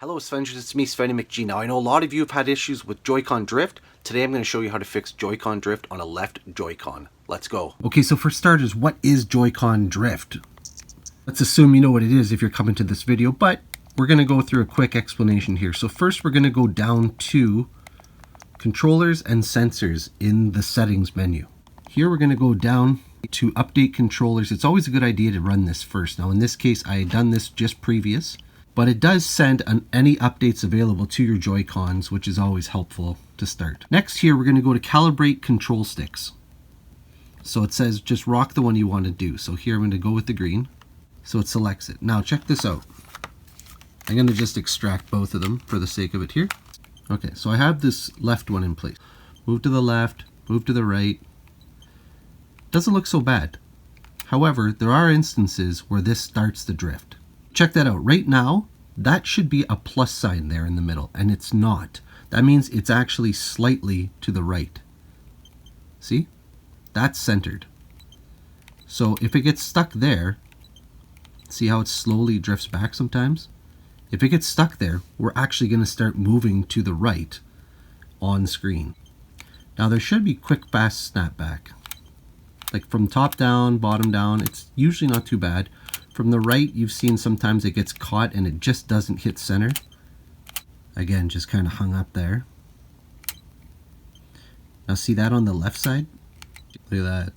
Hello Svenny, it's me Svenny McG. Now I know a lot of you have had issues with Joy-Con drift. Today I'm going to show you how to fix Joy-Con drift on a left Joy-Con. Let's go. Okay, so for starters, what is Joy-Con drift? Let's assume you know what it is if you're coming to this video, but we're going to go through a quick explanation here. So first we're going to go down to controllers and sensors in the settings menu. Here we're going to go down to update controllers. It's always a good idea to run this first. Now in this case I had done this just previous, but it does send any updates available to your Joy-Cons, which is always helpful to start. Next here we're going to go to calibrate control sticks. So it says just rock the one you want to do. So here I'm going to go with the green. So it selects it. Now check this out. I'm going to just extract both of them for the sake of it here. Okay, so I have this left one in place. Move to the left, move to the right. Doesn't look so bad. However, there are instances where this starts to drift. Check that out. Right now, that should be a plus sign there in the middle, and it's not. That means it's actually slightly to the right. See? That's centered. So if it gets stuck there, see how it slowly drifts back sometimes? If it gets stuck there, we're actually going to start moving to the right on screen. Now there should be quick fast snapback. Like from top down, bottom down, it's usually not too bad. From the right, you've seen sometimes it gets caught and it just doesn't hit center. Again, just kind of hung up there. Now see that on the left side? Look at that.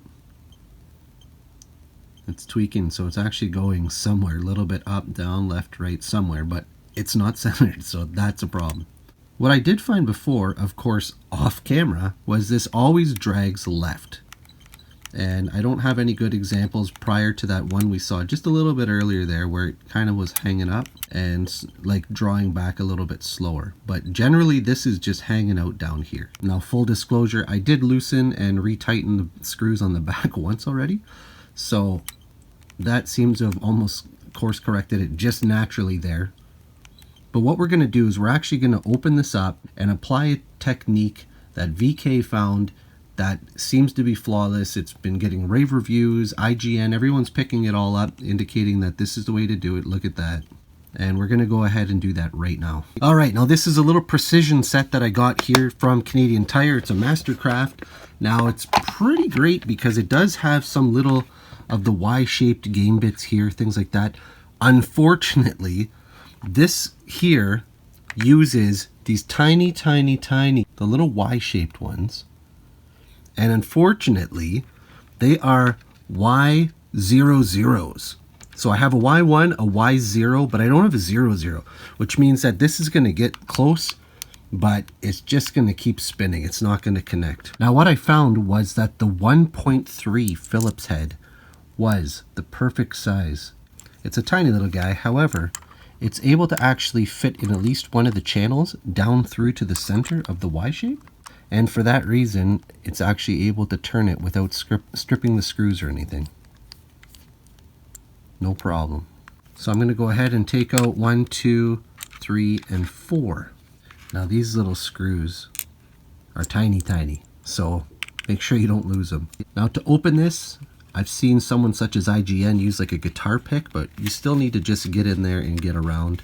It's tweaking, so it's actually going somewhere, a little bit up, down, left, right, somewhere, but it's not centered, so that's a problem. What I did find before, of course, off camera, was this always drags left. And I don't have any good examples prior to that one we saw just a little bit earlier there where it kind of was hanging up and like drawing back a little bit slower. But generally this is just hanging out down here. Now full disclosure, I did loosen and retighten the screws on the back once already. So that seems to have almost course corrected it just naturally there. But what we're going to do is we're actually going to open this up and apply a technique that VK found that seems to be flawless. It's been getting rave reviews, IGN, everyone's picking it all up, indicating that this is the way to do it. Look at that. And we're going to go ahead and do that right now. All right, now this is a little precision set that I got here from Canadian Tire. It's a Mastercraft. Now it's pretty great because it does have some little of the Y-shaped game bits here, things like that. Unfortunately, this here uses these tiny, the little Y-shaped ones. And unfortunately, they are Y00s. So I have a Y1, a Y0, but I don't have a 00, which means that this is going to get close, but it's just going to keep spinning. It's not going to connect. Now what I found was that the 1.3 Phillips head was the perfect size. It's a tiny little guy. However, it's able to actually fit in at least one of the channels down through to the center of the Y shape. And for that reason, it's actually able to turn it without stripping the screws or anything. No problem. So I'm going to go ahead and take out 1, 2, 3, and 4. Now these little screws are tiny, so make sure you don't lose them. Now to open this, I've seen someone such as IGN use like a guitar pick, but you still need to just get in there and get around.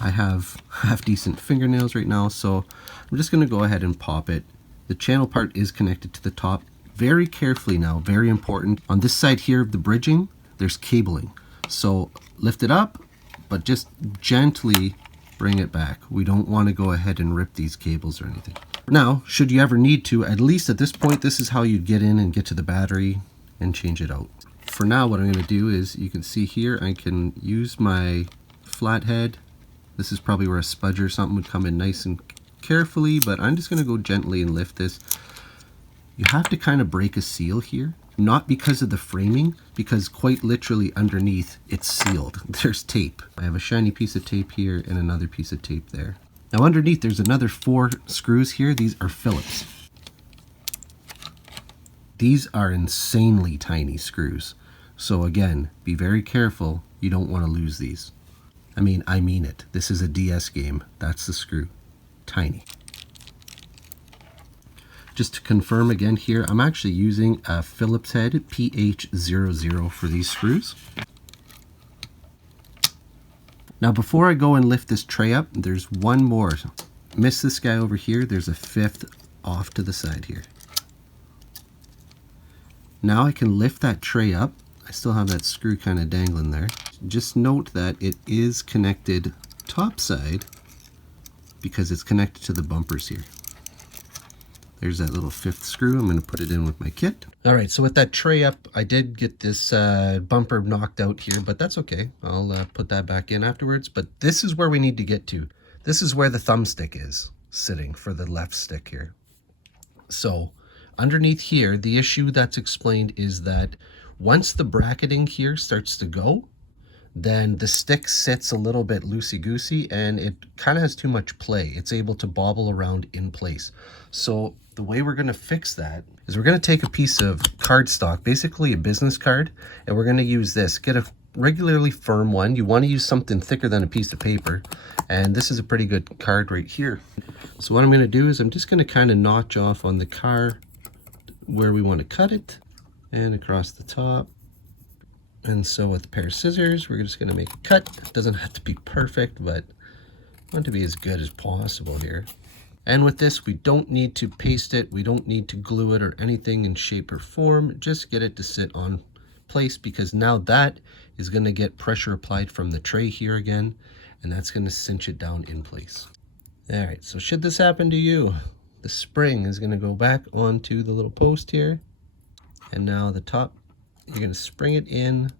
I have half decent fingernails right now, so I'm just going to go ahead and pop it. The channel part is connected to the top. Very carefully now, very important. On this side here of the bridging, there's cabling. So lift it up, but just gently bring it back. We don't want to go ahead and rip these cables or anything. Now, should you ever need to, at least at this point, this is how you'd get in and get to the battery and change it out. For now, what I'm going to do is, you can see here, I can use my flathead. This is probably where a spudger or something would come in nice and carefully, but I'm just going to go gently and lift this. You have to kind of break a seal here, not because of the framing, because quite literally underneath it's sealed. There's tape. I have a shiny piece of tape here and another piece of tape there. Now underneath there's another 4 screws here. These are Phillips. These are insanely tiny screws. So again, be very careful. You don't want to lose these. I mean it. This is a DS game. That's the screw. Tiny. Just to confirm again here, I'm actually using a Phillips head PH00 for these screws. Now before I go and lift this tray up, there's one more. Miss this guy over here, there's a 5th off to the side here. Now I can lift that tray up. I still have that screw kind of dangling there. Just note that it is connected top side because it's connected to the bumpers here. There's that little 5th screw. I'm going to put it in with my kit. All right, so with that tray up, I did get this bumper knocked out here, but that's okay. I'll put that back in afterwards. But this is where we need to get to. This is where the thumbstick is sitting for the left stick here. So underneath here, the issue that's explained is that once the bracketing here starts to go, then the stick sits a little bit loosey-goosey and it kind of has too much play. It's able to bobble around in place. So the way we're going to fix that is we're going to take a piece of cardstock, basically a business card, and we're going to use this. Get a regularly firm one. You want to use something thicker than a piece of paper, and this is a pretty good card right here. So what I'm going to do is I'm just going to kind of notch off on the car where we want to cut it and across the top. And so with a pair of scissors, we're just going to make a cut. It doesn't have to be perfect, but I want it to be as good as possible here. And with this, we don't need to paste it. We don't need to glue it or anything in shape or form. Just get it to sit on place, because now that is going to get pressure applied from the tray here again, and that's going to cinch it down in place. All right, so should this happen to you, the spring is going to go back onto the little post here. And now the top, you're going to spring it in,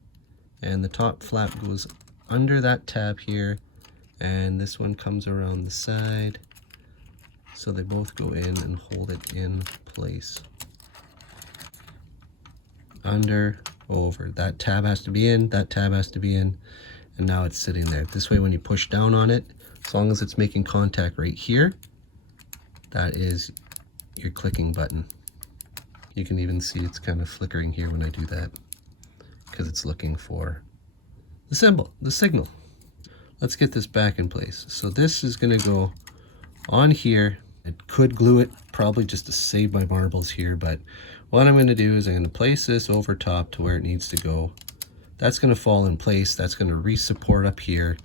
and the top flap goes under that tab here, and this one comes around the side, so they both go in and hold it in place. Under, over. That tab has to be in, that tab has to be in, and now it's sitting there. This way when you push down on it, as long as it's making contact right here, that is your clicking button. You can even see it's kind of flickering here when I do that, because it's looking for the symbol, the signal. Let's get this back in place. So this is going to go on here. I could glue it probably just to save my marbles here, but what I'm going to do is I'm going to place this over top to where it needs to go. That's going to fall in place. That's going to re-support up here.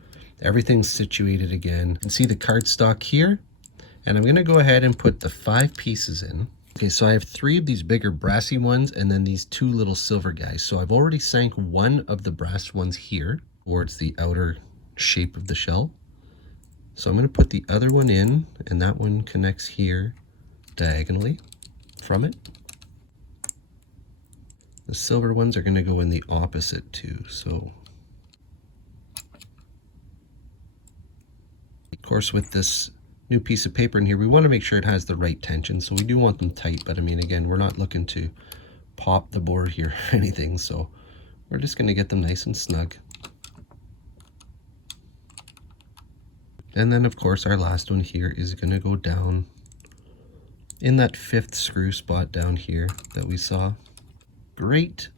Everything's situated again. You can see the cardstock here, and I'm going to go ahead and put the 5 pieces in. Okay, so I have 3 of these bigger brassy ones and then these 2 little silver guys. So I've already sank one of the brass ones here towards the outer shape of the shell. So I'm going to put the other one in, and that one connects here diagonally from it. The silver ones are going to go in the opposite too. So of course, with this new piece of paper in here, we want to make sure it has the right tension. So we do want them tight, but I mean, again, we're not looking to pop the board here or anything. So we're just going to get them nice and snug. And then of course, our last one here is going to go down in that 5th screw spot down here that we saw. Great.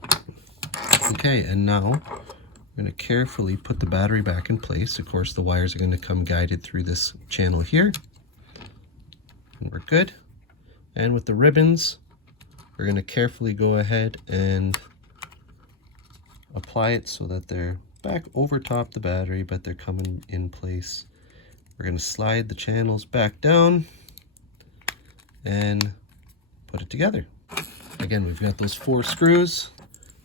Okay, and now I'm going to carefully put the battery back in place. Of course, the wires are going to come guided through this channel here. And we're good. And with the ribbons, we're going to carefully go ahead and apply it so that they're back over top the battery, but they're coming in place. We're going to slide the channels back down and put it together. Again, we've got those 4 screws.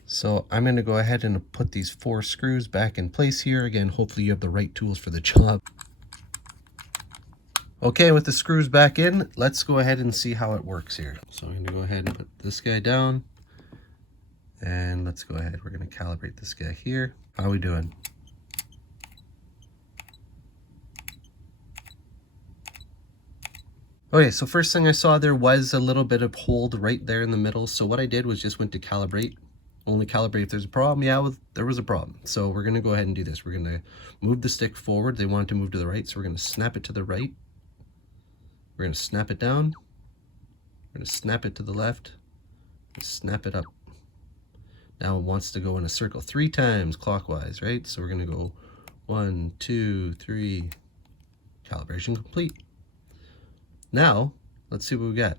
So I'm going to go ahead and put these 4 screws back in place here. Again, hopefully you have the right tools for the job. Okay, with the screws back in, let's go ahead and see how it works here. So I'm going to go ahead and put this guy down. And let's go ahead. We're going to calibrate this guy here. How are we doing? Okay, so first thing I saw there was a little bit of hold right there in the middle. So what I did was just went to calibrate. Only calibrate if there's a problem. Yeah, there was a problem. So we're going to go ahead and do this. We're going to move the stick forward. They want it to move to the right, so we're going to snap it to the right. We're going to snap it down. We're going to snap it to the left. Snap it up. Now it wants to go in a circle 3 times clockwise, right? So we're going to go 1, 2, 3. Calibration complete. Now, let's see what we got.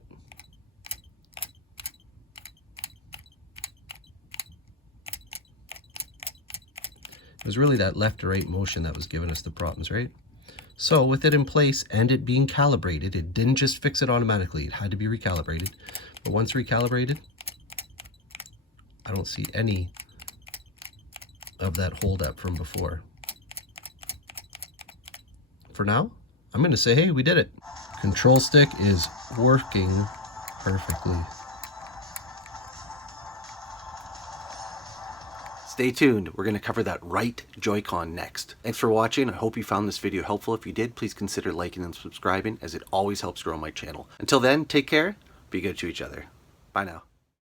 It was really that left to right motion that was giving us the problems, right? So with it in place and it being calibrated, it didn't just fix it automatically. It had to be recalibrated. But once recalibrated, I don't see any of that holdup from before. For now, I'm going to say, hey, we did it. Control stick is working perfectly. Stay tuned. We're going to cover that right Joy-Con next. Thanks for watching. I hope you found this video helpful. If you did, please consider liking and subscribing, as it always helps grow my channel. Until then, take care. Be good to each other. Bye now.